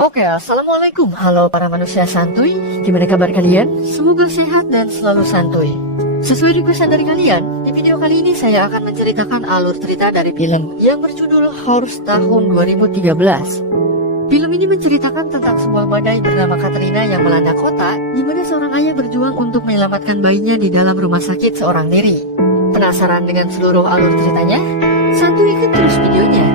Oke, assalamualaikum. Halo para manusia santuy. Gimana kabar kalian? Semoga sehat dan selalu santuy. Sesuai requestan dari kalian, di video kali ini saya akan menceritakan alur cerita dari film yang berjudul Horse tahun 2013. Film ini menceritakan tentang sebuah badai bernama Katrina yang melanda kota, di mana seorang ayah berjuang untuk menyelamatkan bayinya di dalam rumah sakit seorang diri. Penasaran dengan seluruh alur ceritanya? Santuy ikut terus videonya.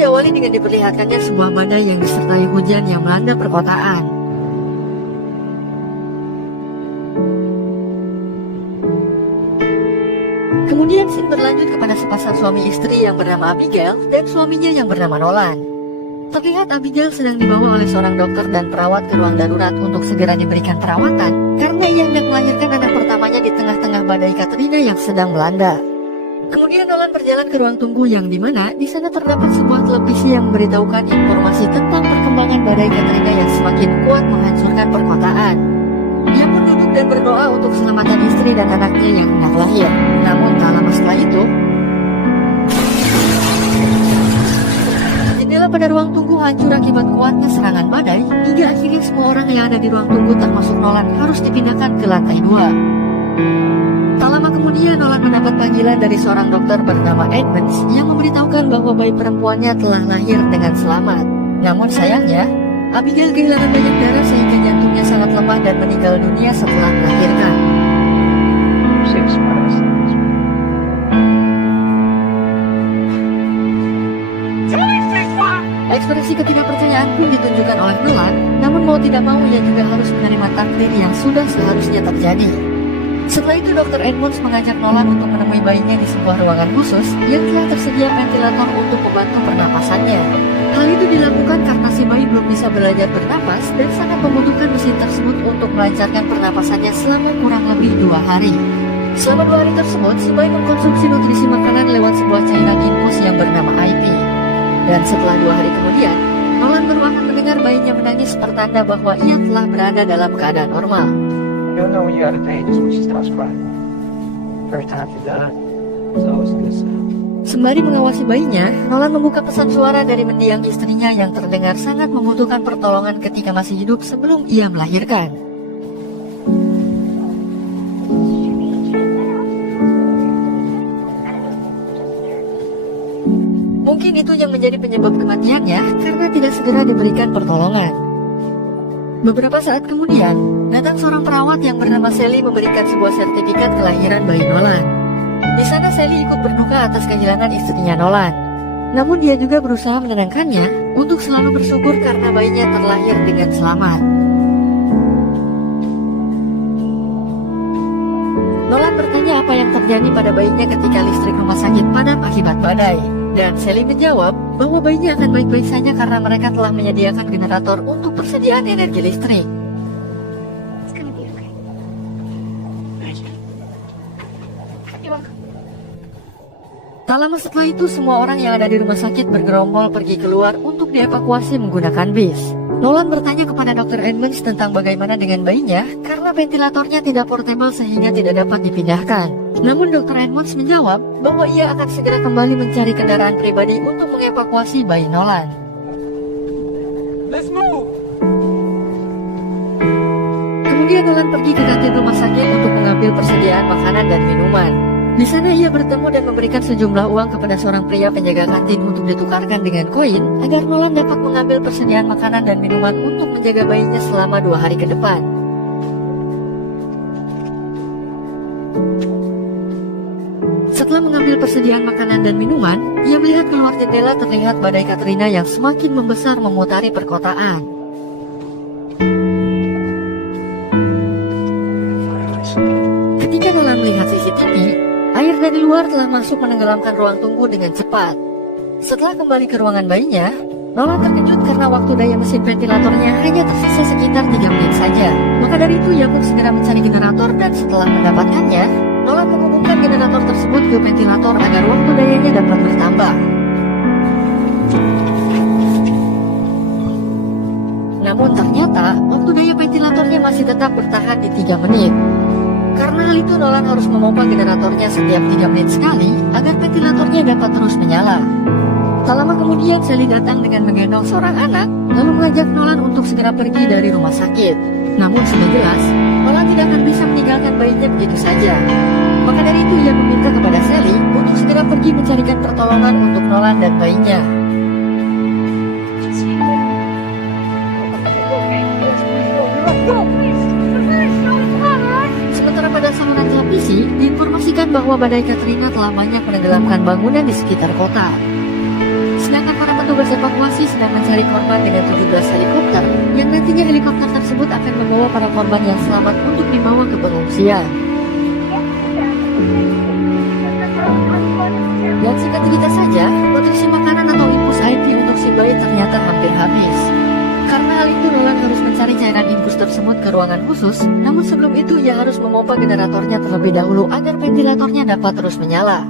Diawali dengan diperlihatkannya sebuah badai yang disertai hujan yang melanda perkotaan. Kemudian scene berlanjut kepada sepasang suami istri yang bernama Abigail dan suaminya yang bernama Nolan. Terlihat Abigail sedang dibawa oleh seorang dokter dan perawat ke ruang darurat untuk segera diberikan perawatan karena ia hendak melahirkan anak pertamanya di tengah-tengah badai Katrina yang sedang melanda. Kemudian Nolan berjalan ke ruang tunggu yang dimana di sana terdapat sebuah televisi yang memberitahukan informasi tentang perkembangan badai Katrina yang semakin kuat menghancurkan perkotaan. Ia pun duduk dan berdoa untuk keselamatan istri dan anaknya yang hendak lahir. Namun tak lama setelah itu, jendela pada ruang tunggu hancur akibat kuatnya serangan badai, hingga akhirnya semua orang yang ada di ruang tunggu termasuk Nolan harus dipindahkan ke lantai 2. Tak lama kemudian Nolan mendapat panggilan dari seorang dokter bernama Edmonds yang memberitahukan bahwa bayi perempuannya telah lahir dengan selamat. Namun sayangnya, Abigail kehilangan banyak darah sehingga jantungnya sangat lemah dan meninggal dunia setelah melahirkan. Ekspresi ketidakpercayaan pun ditunjukkan oleh Nolan, namun mau tidak mau ia juga harus menerima takdir yang sudah seharusnya terjadi. Setelah itu Dr. Edmonds mengajak Nolan untuk menemui bayinya di sebuah ruangan khusus yang telah tersedia ventilator untuk membantu pernapasannya. Hal itu dilakukan karena si bayi belum bisa belajar bernapas dan sangat membutuhkan mesin tersebut untuk melancarkan pernapasannya selama kurang lebih 2 hari. Selama 2 hari tersebut, si bayi mengkonsumsi nutrisi makanan lewat sebuah cairan infus yang bernama IP. Dan setelah 2 hari kemudian, Nolan baru akan mendengar bayinya menangis pertanda bahwa ia telah berada dalam keadaan normal. You'll know when you got a date just when she stops crying. Every time she does, it's always a good sign. Sembari mengawasi bayinya, Nolan membuka pesan suara dari mendiang istrinya yang terdengar sangat membutuhkan pertolongan ketika masih hidup sebelum ia melahirkan. Mungkin itu yang menjadi penyebab kematiannya karena tidak segera diberikan pertolongan. Beberapa saat kemudian, datang seorang perawat yang bernama Sally memberikan sebuah sertifikat kelahiran bayi Nolan. Di sana Sally ikut berduka atas kehilangan istrinya Nolan. Namun dia juga berusaha menenangkannya untuk selalu bersyukur karena bayinya terlahir dengan selamat. Nolan bertanya apa yang terjadi pada bayinya ketika listrik rumah sakit padam akibat badai. Dan Sally menjawab bahwa bayinya akan baik-baik saja karena mereka telah menyediakan generator untuk persediaan energi listrik. Tak lama setelah itu, semua orang yang ada di rumah sakit bergerombol pergi keluar untuk dievakuasi menggunakan bis. Nolan bertanya kepada Dr. Edmonds tentang bagaimana dengan bayinya karena ventilatornya tidak portable sehingga tidak dapat dipindahkan. Namun Dr. Edmonds menjawab bahwa ia akan segera kembali mencari kendaraan pribadi untuk mengevakuasi bayi Nolan. Let's move. Kemudian Nolan pergi ke kantin rumah sakit untuk mengambil persediaan makanan dan minuman. Di sana ia bertemu dan memberikan sejumlah uang kepada seorang pria penjaga kantin untuk ditukarkan dengan koin agar Nolan dapat mengambil persediaan makanan dan minuman untuk menjaga bayinya selama 2 hari ke depan. Setelah mengambil persediaan makanan dan minuman, ia melihat keluar jendela terlihat badai Katrina yang semakin membesar memutari perkotaan. Ketika Nolan melihat CCTV, air dari luar telah masuk menenggelamkan ruang tunggu dengan cepat. Setelah kembali ke ruangan bayinya, Nolan terkejut karena waktu daya mesin ventilatornya hanya tersisa sekitar 3 menit saja. Maka dari itu ia pun segera mencari generator dan setelah mendapatkannya, Nolan menghubungkan generator tersebut ke ventilator agar waktu dayanya dapat bertambah. Namun ternyata waktu daya ventilatornya masih tetap bertahan di 3 menit. Karena hal itu Nolan harus memompa generatornya setiap 3 menit sekali agar ventilatornya dapat terus menyala. Tak lama kemudian Sally datang dengan menggendong seorang anak, lalu mengajak Nolan untuk segera pergi dari rumah sakit. Namun sudah jelas, Nolan tidak akan bisa meninggalkan bayinya begitu saja. Maka dari itu ia meminta kepada Sally untuk segera pergi mencarikan pertolongan untuk Nolan dan bayinya. Sementara pada saluran televisi diinformasikan bahwa badai Katrina telah banyak menenggelamkan bangunan di sekitar kota. Sedangkan para petugas evakuasi sedang mencari korban dengan 17 helikopter, yang nantinya helikopter tersebut akan membawa para korban yang selamat untuk dibawa ke pengungsian. Dan singkat cerita saja, nutrisi makanan atau infus IV untuk si bayi ternyata hampir habis. Karena hal itu Nolan harus mencari cairan infus tersebut ke ruangan khusus, namun sebelum itu ia harus memompa generatornya terlebih dahulu agar ventilatornya dapat terus menyala.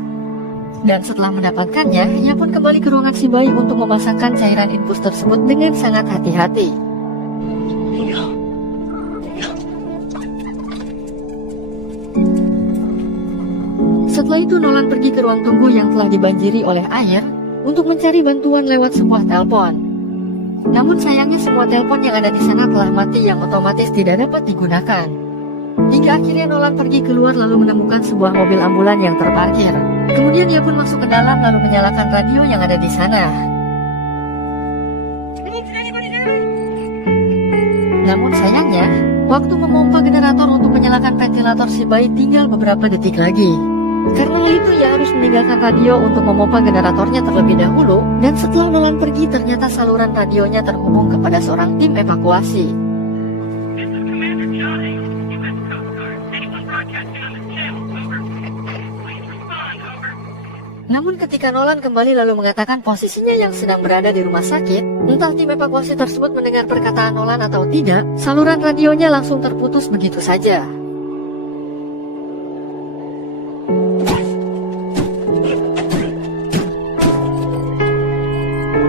Dan setelah mendapatkannya, ia pun kembali ke ruangan si bayi untuk memasangkan cairan infus tersebut dengan sangat hati-hati. Setelah itu Nolan pergi ke ruang tunggu yang telah dibanjiri oleh air untuk mencari bantuan lewat sebuah telepon. Namun sayangnya semua telepon yang ada di sana telah mati yang otomatis tidak dapat digunakan. Hingga akhirnya Nolan pergi keluar lalu menemukan sebuah mobil ambulan yang terparkir. Kemudian ia pun masuk ke dalam lalu menyalakan radio yang ada di sana. Namun sayangnya, waktu memompa generator untuk menyalakan ventilator si bayi tinggal beberapa detik lagi. Karena hal itu ia harus meninggalkan radio untuk memompa generatornya terlebih dahulu. Dan setelah Nolan pergi ternyata saluran radionya terhubung kepada seorang tim evakuasi. Namun ketika Nolan kembali lalu mengatakan posisinya yang sedang berada di rumah sakit, entah tim evakuasi tersebut mendengar perkataan Nolan atau tidak, saluran radionya langsung terputus begitu saja.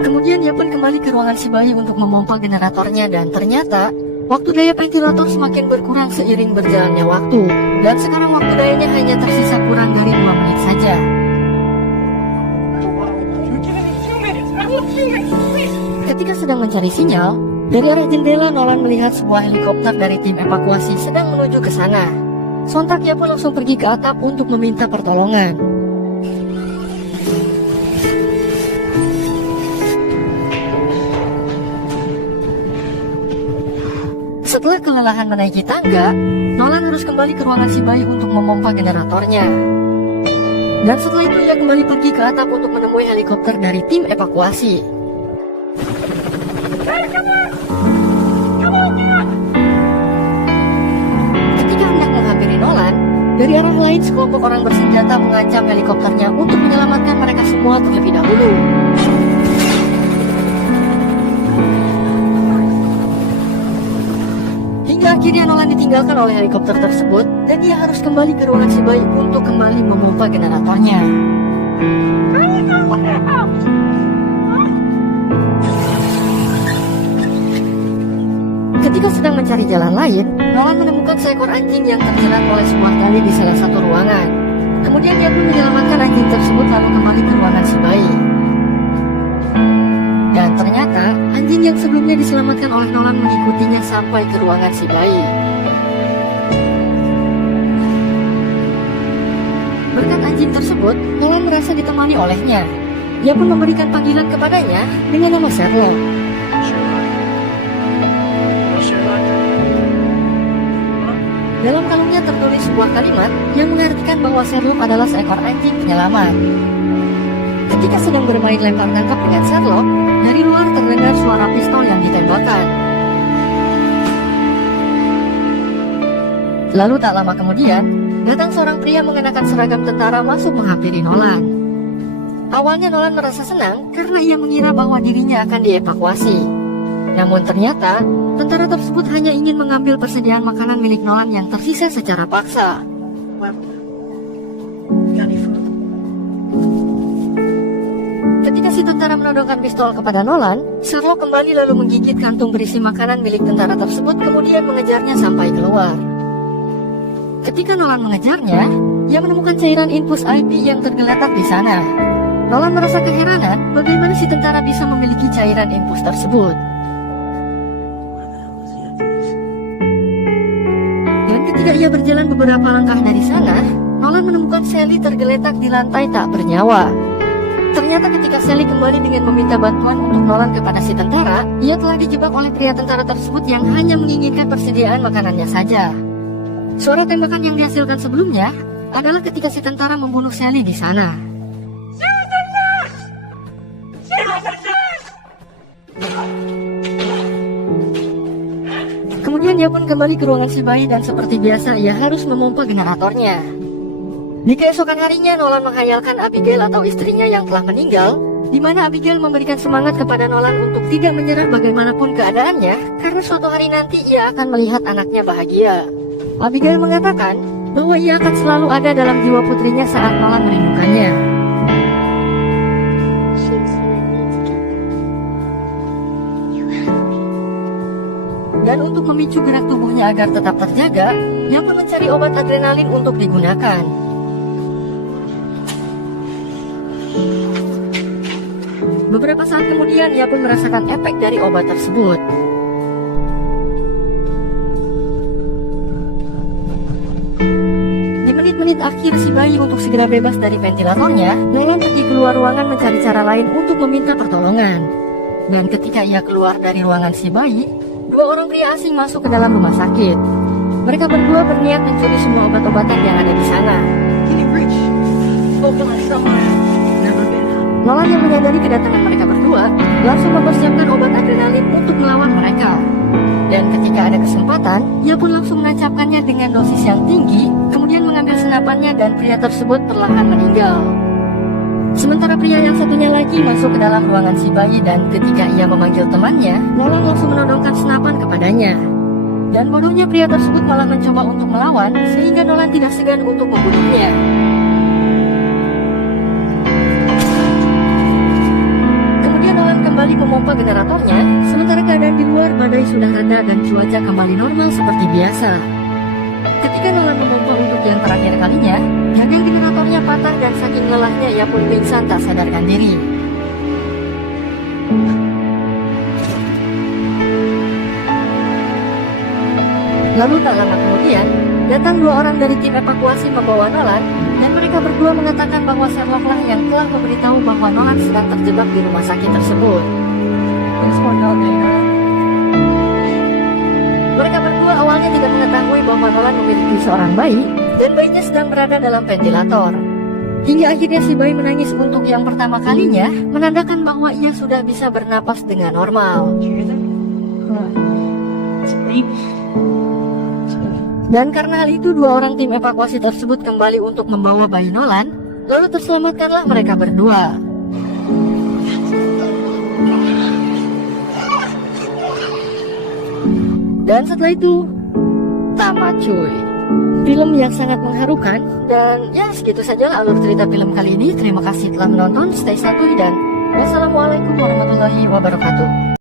Kemudian ia pun kembali ke ruangan si bayi untuk memompa generatornya dan ternyata waktu daya ventilator semakin berkurang seiring berjalannya waktu. Dan sekarang waktu dayanya hanya tersisa kurang dari 2 menit saja. Ketika sedang mencari sinyal, dari arah jendela Nolan melihat sebuah helikopter dari tim evakuasi sedang menuju ke sana. Sontak ia pun langsung pergi ke atap untuk meminta pertolongan. Setelah kelelahan menaiki tangga, Nolan harus kembali ke ruangan si bayi untuk memompa generatornya. Dan setelah itu ia kembali pergi ke atap untuk menemui helikopter dari tim evakuasi. Ketika hendak menghampiri Nolan, dari arah lain sekelompok orang bersenjata mengancam helikopternya untuk menyelamatkan mereka semua terlebih dahulu. Hingga akhirnya Nolan ditinggalkan oleh helikopter tersebut dan dia harus kembali ke ruangan si bayi untuk kembali memompa generatornya. Ketika sedang mencari jalan lain, Nolan menemukan seekor anjing yang terjerat oleh sebuah tali di salah satu ruangan. Kemudian dia pun menyelamatkan anjing tersebut lalu kembali ke ruangan si bayi. Dan ternyata anjing yang sebelumnya diselamatkan oleh Nolan mengikutinya sampai ke ruangan si bayi. Berkat anjing tersebut, Nolan merasa ditemani olehnya. Ia pun memberikan panggilan kepadanya dengan nama Sherlock. Dalam kalungnya tertulis sebuah kalimat yang mengartikan bahwa Sherlock adalah seekor anjing penyelamat. Ketika sedang bermain lempar tangkap dengan Sherlock, dari luar terdengar suara pistol yang ditembakkan. Lalu tak lama kemudian, datang seorang pria mengenakan seragam tentara masuk menghampiri Nolan. Awalnya Nolan merasa senang karena ia mengira bahwa dirinya akan dievakuasi. Namun ternyata, tentara tersebut hanya ingin mengambil persediaan makanan milik Nolan yang tersisa secara paksa. Ketika si tentara menodongkan pistol kepada Nolan, Sherlock kembali lalu menggigit kantung berisi makanan milik tentara tersebut kemudian mengejarnya sampai keluar. Ketika Nolan mengejarnya, ia menemukan cairan infus IP yang tergeletak di sana. Nolan merasa keheranan bagaimana si tentara bisa memiliki cairan infus tersebut. Dan ketika ia berjalan beberapa langkah dari sana, Nolan menemukan Sally tergeletak di lantai tak bernyawa. Ternyata ketika Sally kembali dengan meminta bantuan untuk Nolan kepada si tentara, ia telah dijebak oleh pria tentara tersebut yang hanya menginginkan persediaan makanannya saja. Suara tembakan yang dihasilkan sebelumnya adalah ketika si tentara membunuh Sally di sana. Kemudian ia pun kembali ke ruangan si bayi dan seperti biasa ia harus memompa generatornya. Di keesokan harinya Nolan menghayalkan Abigail atau istrinya yang telah meninggal, di mana Abigail memberikan semangat kepada Nolan untuk tidak menyerah bagaimanapun keadaannya, karena suatu hari nanti ia akan melihat anaknya bahagia. Abigail mengatakan bahwa ia akan selalu ada dalam jiwa putrinya saat Nolan merindukannya. Dan untuk memicu gerak tubuhnya agar tetap terjaga, ia pun mencari obat adrenalin untuk digunakan. Beberapa saat kemudian ia pun merasakan efek dari obat tersebut. Di menit-menit akhir si bayi untuk segera bebas dari ventilatornya, Nolan pergi keluar ruangan mencari cara lain untuk meminta pertolongan. Dan ketika ia keluar dari ruangan si bayi, dua orang pria asing masuk ke dalam rumah sakit. Mereka berdua berniat mencuri semua obat-obatan yang ada di sana. Nolan yang menyadari kedatangan mereka berdua langsung mempersiapkan obat adrenalin untuk melawan mereka. Dan ketika ada kesempatan, ia pun langsung menancapkannya dengan dosis yang tinggi, kemudian mengambil senapannya dan pria tersebut perlahan meninggal. Sementara pria yang satunya lagi masuk ke dalam ruangan si bayi dan ketika ia memanggil temannya, Nolan langsung menodongkan senapan kepadanya. Dan bodohnya pria tersebut malah mencoba untuk melawan sehingga Nolan tidak segan untuk membunuhnya. Kembali memompa generatornya, sementara keadaan di luar badai sudah reda dan cuaca kembali normal seperti biasa. Ketika Nolan memompa untuk yang terakhir kalinya, gagal generatornya patah dan saking lelahnya ia pun pingsan tak sadarkan diri. Lalu tak lama kemudian, datang dua orang dari tim evakuasi membawa Nolan, dan mereka berdua mengatakan bahwa Sherlock lah yang telah memberitahu bahwa Nolan sedang terjebak di rumah sakit tersebut. Mereka berdua awalnya tidak mengetahui bahwa Nolan memiliki seorang bayi, dan bayinya sedang berada dalam ventilator. Hingga akhirnya si bayi menangis untuk yang pertama kalinya, menandakan bahwa ia sudah bisa bernapas dengan normal. Dan karena hal itu dua orang tim evakuasi tersebut kembali untuk membawa bayi Nolan, lalu terselamatkanlah mereka berdua. Dan setelah itu, tamat cuy. Film yang sangat mengharukan, dan ya segitu saja alur cerita film kali ini. Terima kasih telah menonton, stay santuy dan wassalamualaikum warahmatullahi wabarakatuh.